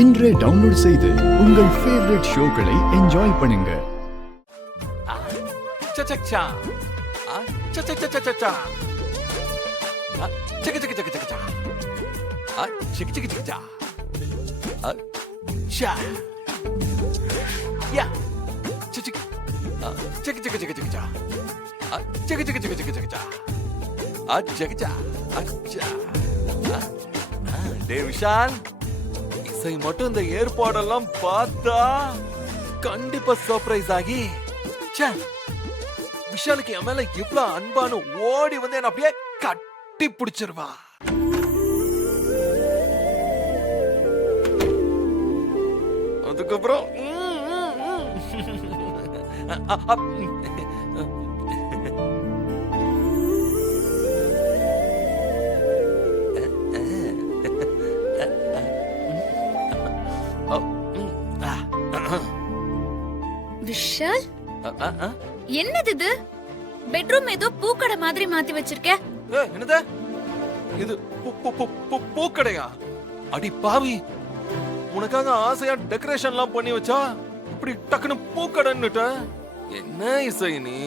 இன்றே டவுன்லோட் செய்து உங்கள் ஃபேவரட் ஷோக்களை என்ஜாய் பண்ணுங்க. விஷால், இசை மட்டும் இந்த ஏற்பாடெல்லாம் பார்த்தா கண்டிப்பா சர்ப்ரைஸ் ஆகி விஷாலுக்கு என் மேல இவ்வளவு அன்பானு ஓடி வந்து என்ன அப்படியே கட்டி பிடிச்சிருவா. அதுக்கப்புறம் விஷால், என்னது இது? பெட்ரூம் ஏதோ பூக்கடை மாதிரி மாத்தி வச்சிருக்க. என்னது இது? பூக்கடையா? அடி பாவி, உனக்காக ஆசையா டெக்கரேஷன் எல்லாம் பண்ணி வச்சா இப்படி டக்குன்னு பூக்கடைன்னுட்ட. என்ன இசை நீ?